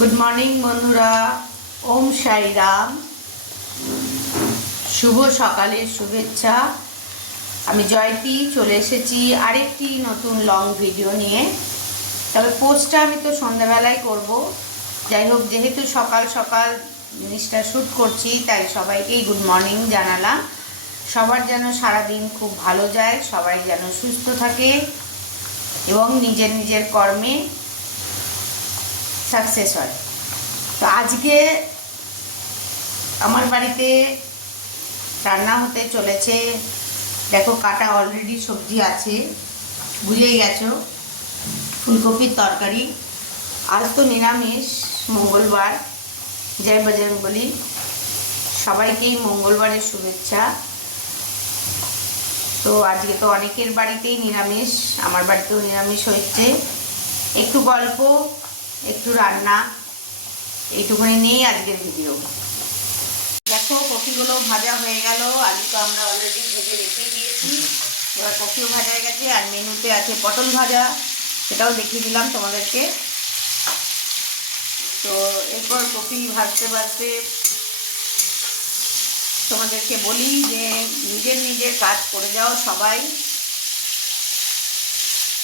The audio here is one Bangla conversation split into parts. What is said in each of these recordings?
গুড মর্নিং বন্ধুরা। ওম সাই রাম শুভ সকালের শুভেচ্ছা। আমি জয়তি, চলে এসেছি আরেকটি নতুন লং ভিডিও নিয়ে। তবে পোস্টটা আমি তো সন্ধ্যাবেলায় করব। যাই হোক, যেহেতু সকাল সকাল জিনিসটা শ্যুট করছি, তাই সবাইকেই গুড মর্নিং জানালাম। সবার যেন সারাদিন খুব ভালো যায়, সবাই যেন সুস্থ থাকে এবং নিজের নিজের কর্মে সাকসেস হয়। তো আজকে আমার বাড়িতে রান্না হতে চলেছে। দেখো কাটা অলরেডি সবজি আছে, বুঝেই গেছো। ফুলকপির তরকারি। আজ তো নিরামিষ, মঙ্গলবার। জয় বজরং বলি। সবাইকেই মঙ্গলবারের শুভেচ্ছা। তো আজকে তো অনেকের বাড়িতেই নিরামিষ, আমার বাড়িতেও নিরামিষ হচ্ছে একটু গল্প একটু রান্না, এইটুকুনি নিয়েই আজকের ভিডিও দেখো কফিগুলো ভাজা হয়ে গেল। আলু তো আমরা অলরেডি ভেজে রেখে দিয়েছি। এবার কফিও ভাজা হয়ে গেছে, আর মেনুতে আছে পটল ভাজা। সেটাও দেখিয়ে দিলাম তোমাদেরকে। তো এরপর কফি ভাজতে ভাজতে তোমাদেরকে বলি যে নিজের নিজের কাজ করে যাও সবাই।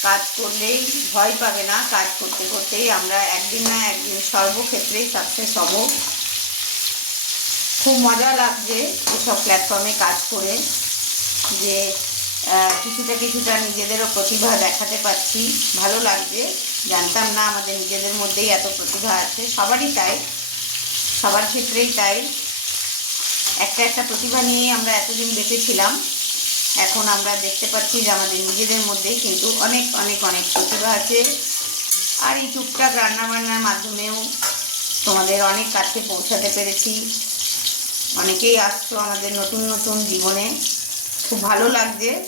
কাজ করলেই ভয় পাবে না, কাজ করতে করতেই আমরা একদিন না একদিন সর্বক্ষেত্রেই সাকসেস হব। খুব মজা লাগছে এসব প্ল্যাটফর্মে কাজ করে যে কিছুটা কিছুটা নিজেদেরও প্রতিভা দেখাতে পারছি ভালো লাগছে, জানতাম না আমাদের নিজেদের মধ্যেই এত প্রতিভা আছে, সবারই তাই, সবার ক্ষেত্রেই তাই। একটা একটা প্রতিভা নিয়েই আমরা এতদিন বেঁচেছিলাম এখন আমরা দেখতে পাচ্ছি যে আমাদের নিজেদের মধ্যেই কিন্তু অনেক অনেক অনেক প্রতিভা আছে। আর এই টুকটাক রান্নাবান্নার মাধ্যমেও তোমাদের অনেক কাছে পৌঁছাতে পেরেছি। অনেকেই আসছো আমাদের নতুন নতুন জীবনে। খুব ভালো লাগছে।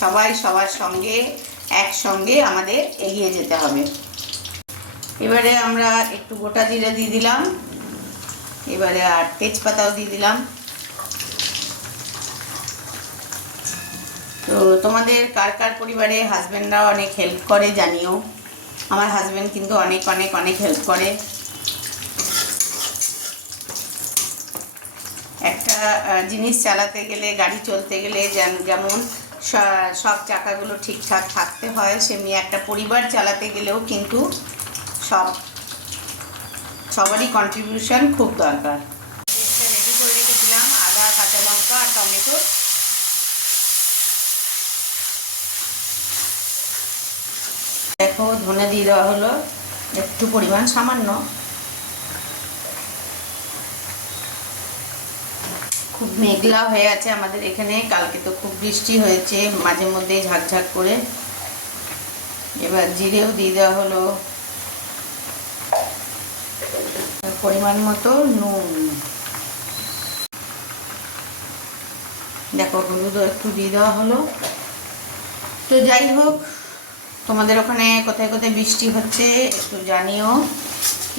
সবাই সবার সঙ্গে, একসঙ্গে আমাদের এগিয়ে যেতে হবে। এবারে আমরা একটু গোটা জিরে দিয়ে দিলাম। এবারে আর তেজপাতাও দিয়ে দিলাম। তো তোমাদের কার কার পরিবারে হাজব্যান্ডরা অনেক হেল্প করে জানিও। আমার হাজব্যান্ড কিন্তু অনেক অনেক অনেক হেল্প করে। একটা জিনিস চালাতে গেলে, গাড়ি চলতে গেলে যেমন সব চাকাগুলো ঠিকঠাক থাকতে হয়, সেমনি একটা পরিবার চালাতে গেলেও কিন্তু সব, সবারই কন্ট্রিবিউশন খুব দরকার। রেডি করে রেখেছিলাম, আদা কাঁচা লঙ্কা আর টমেটো। দেখো, ধনে দিয়ে দেওয়া হলো একটু পরিমাণ সামান্য। খুব মেঘলা হয়ে আছে আমাদের এখানে, কালকে তো খুব বৃষ্টি হয়েছে, মাঝে মধ্যেই ঝাঁকঝাঁক করে। এবার জিরেও দিয়ে দেওয়া হলো। পরিমাণ মতো নুন। দেখো, হলুদও একটু দিয়ে দেওয়া হলো। তো যাই হোক তোমাদের ওখানে কোথায় কোথায় বৃষ্টি হচ্ছে একটু জানিও।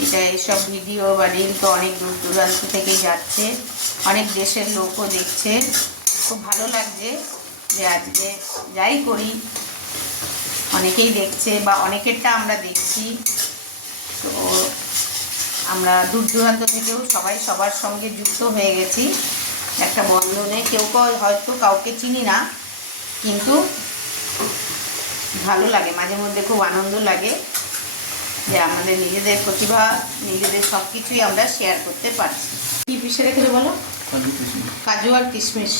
এটা এইসব ভিডিও বা রিল তো অনেক দূর দূরান্ত থেকেই যাচ্ছে। অনেক দেশের লোকও দেখছে। খুব ভালো লাগছে যে আজকে যাই করি। অনেকেই দেখছে বা অনেকেরটা আমরা দেখছি। তো আমরা দূর দূরান্ত থেকেও সবাই সবার সঙ্গে যুক্ত হয়ে গেছি। একটা বন্ধনে কেউ কেউ হয়তো কাউকে চিনি না। কিন্তু ভালো লাগে মাঝে মধ্যে খুব আনন্দ লাগে যে আমাদের নিজেদের প্রতিভা নিজেদের সব কিছুই আমরা শেয়ার করতে পারছি। কী পিসে রেখেছো বলো? কাজু আর কিশমিশ।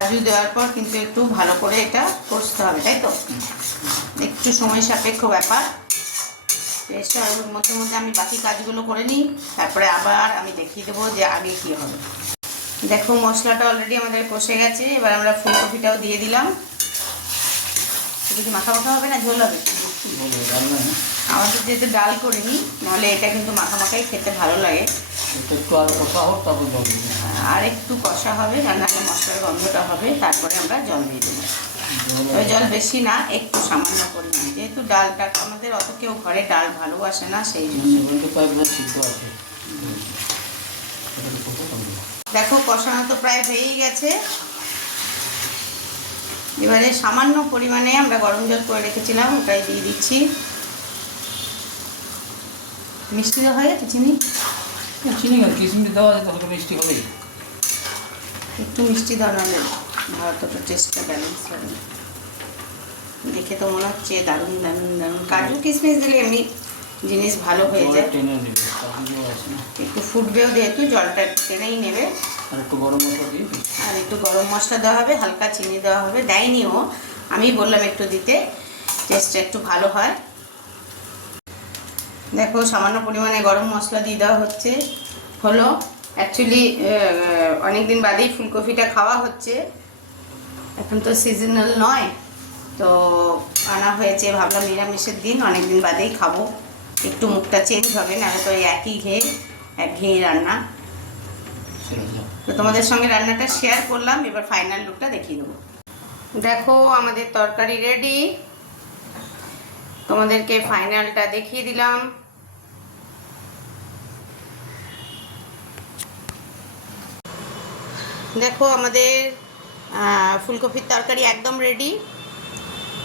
কাজু দেওয়ার পর কিন্তু একটু ভালো করে এটা কষতে হবে তাই তো? একটু সময় সাপেক্ষ ব্যাপার। পেস্টটা ওর মধ্যে মধ্যে আমি বাকি কাজগুলো করে নিই তারপরে আবার আমি দেখিয়ে দেবো যে আগে কী হবে। দেখো মশলাটা অলরেডি আমাদের কষে গেছে, এবার আমরা ফুলকপিটাও দিয়ে দিলাম। কি মাখা মাখা হবে না? ঝোল হবে? আমাদের যেহেতু ডাল করিনি নাহলে এটা কিন্তু মাখা মাখাই খেতে ভালো লাগে। আর একটু কষা হবে রান্নাটা মশলার গন্ধটা হবে, তারপরে আমরা জল দিয়ে দেবো। তবে জল বেশি না, একটু সামান্য পরিমাণ। যেহেতু ডালটা, আমাদের অত কেউ ঘরে ডাল ভালোবাসে না, সেই জন্য। দেখো কষানো তো প্রায় হয়েই গেছে। এবারে সামান্য পরিমাণে আমরা গরম জল করে রেখেছিলাম ওটাই দিয়ে দিচ্ছি। মিষ্টি দেওয়া হয়ে গেছে চিনি? চিনি কিশমিশ দেওয়া আছে তাহলে মিষ্টি হবেই। একটু মিষ্টি নাহলে ভারতটা টেস্টটা ব্যালেন্স হবে দেখে তো মনে হচ্ছে দারুণ দারুণ দারুণ। কাজু কিশমিশ দিলে এমনি জিনিস ভালো হয়ে যায়। একটু ফুটবেও যেহেতু জলটা টেনেই নেবে। আর একটু গরম মশলা দিয়ে আর একটু গরম মশলা দেওয়া হবে হালকা চিনি দেওয়া হবে। দেয়নিও আমি বললাম একটু দিতে টেস্টটা একটু ভালো হয়। দেখো সামান্য পরিমাণে গরম মশলা দিয়ে দেওয়া হচ্ছে। হলো অ্যাকচুয়ালি অনেক দিন বাদেই ফুলকপিটা খাওয়া হচ্ছে। এখন তো সিজনাল নয় তো আনা হয়েছে ভাবলাম নিরামিষের দিন অনেক দিন বাদেই খাব। একটু মুখটা চেঞ্জ হবে না তো একই ঘে এক ঘেয়ে রান্না। তো তোমাদের সঙ্গে রান্নাটা শেয়ার করলাম, এবার ফাইনাল লুকটা দেখিয়ে দেবো। দেখো, আমাদের তরকারি রেডি তোমাদেরকে ফাইনালটা দেখিয়ে দিলাম। দেখো, আমাদের ফুলকপির তরকারি একদম রেডি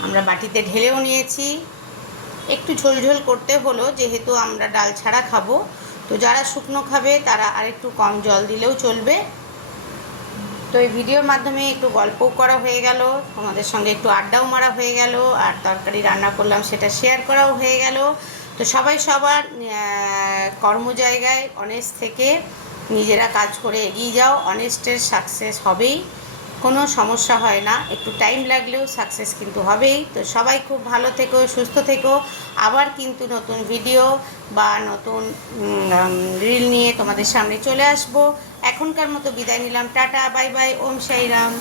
আমরা বাটিতে ঢেলেও নিয়েছি। একটু ঝোল ঝোল করতে হলো যেহেতু আমরা ডাল ছাড়া খাব। তো যারা শুকনো খাবে তারা আরেকটু কম জল দিলেও চলবে। তো এই ভিডিওর মাধ্যমে একটু গল্পও করা হয়ে গেল তোমাদের সঙ্গে একটু আড্ডাও মারা হয়ে গেল আর তরকারি রান্না করলাম সেটা শেয়ার করাও হয়ে গেল। তো সবাই সবার আহ, কর্মজায়গায় অনেস্ট থেকে নিজেরা কাজ করে এগিয়ে যাও অনেস্টের সাকসেস হবেই। কোনো সমস্যা হয় না। একটু টাইম লাগলেও সাকসেস কিন্তু হবেই। তো সবাই খুব ভালো থেকো, সুস্থ থেকো। আবার কিন্তু নতুন ভিডিও বা নতুন রিল নিয়ে তোমাদের সামনে চলে আসব। এখনকার মতো বিদায় নিলাম। Tata bye bye Om Sairam